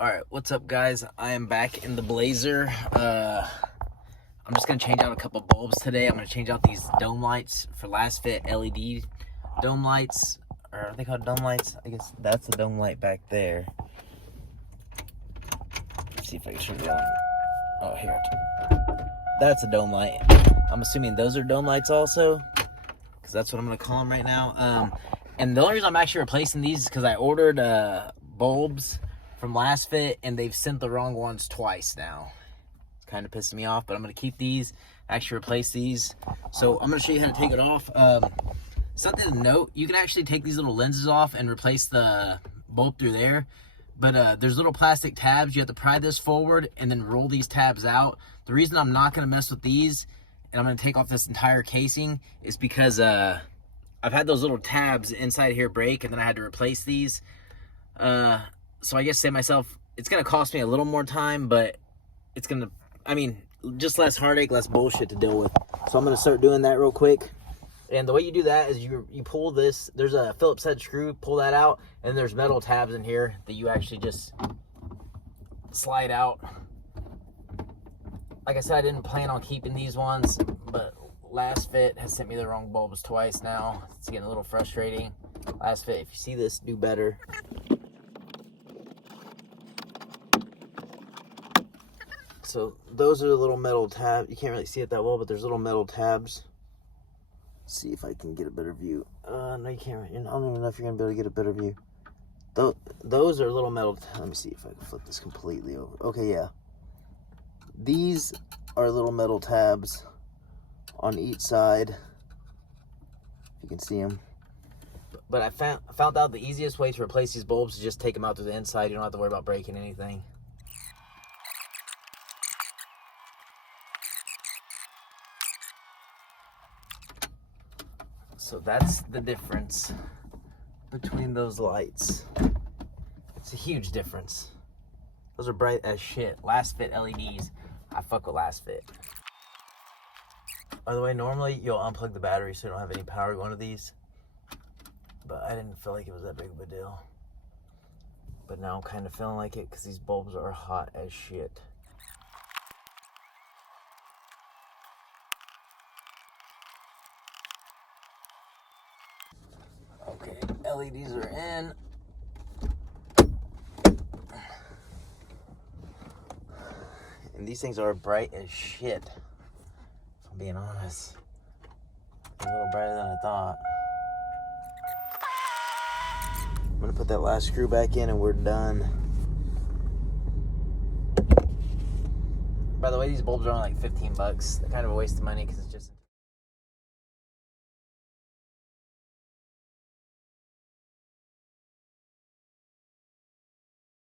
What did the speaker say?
Alright, what's up guys? I am back in the Blazer. I'm just going to change out a couple bulbs today. I'm going to change out these dome lights for LASFIT LED dome lights. Or are they called dome lights? I guess that's the dome light back there. Let's see if I can show you that one. Oh, here. That's a dome light. I'm assuming those are dome lights also, because that's what I'm going to call them right now. And the only reason I'm actually replacing these is because I ordered bulbs from LASFIT and they've sent the wrong ones twice now. It's kind of pissing me off, but I'm going to keep these, actually replace these. So I'm going to show you how to take it off. Something to note, you can actually take these little lenses off and replace the bulb through there. But there's little plastic tabs. You have to pry this forward and then roll these tabs out. The reason I'm not going to mess with these and I'm going to take off this entire casing is because I've had those little tabs inside here break and then I had to replace these. So I guess say to myself, it's going to cost me a little more time, but it's going to, I mean, just less heartache, less bullshit to deal with. So I'm going to start doing that real quick. And the way you do that is you pull this, there's a Phillips head screw, pull that out, and there's metal tabs in here that you actually just slide out. Like I said, I didn't plan on keeping these ones, but LASFIT has sent me the wrong bulbs twice now. It's getting a little frustrating. LASFIT, if you see this, do better. So those are the little metal tabs. You can't really see it that well, but there's little metal tabs. Let's see if I can get a better view. No, you can't. I don't even know if you're gonna be able to get a better view. Those are little metal. Let me see if I can flip this completely over. Okay, yeah. These are little metal tabs on each side. If you can see them. But I found out the easiest way to replace these bulbs is just take them out through the inside. You don't have to worry about breaking anything. So that's the difference between those lights. It's a huge difference. Those are bright as shit. LASFIT LEDs. I fuck with LASFIT. By the way, normally you'll unplug the battery so you don't have any power going to these. But I didn't feel like it was that big of a deal. But now I'm kind of feeling like it because these bulbs are hot as shit. Okay, LEDs are in. And these things are bright as shit, if I'm being honest. A little brighter than I thought. I'm gonna put that last screw back in and we're done. By the way, these bulbs are only like 15 bucks. They're kind of a waste of money because it's just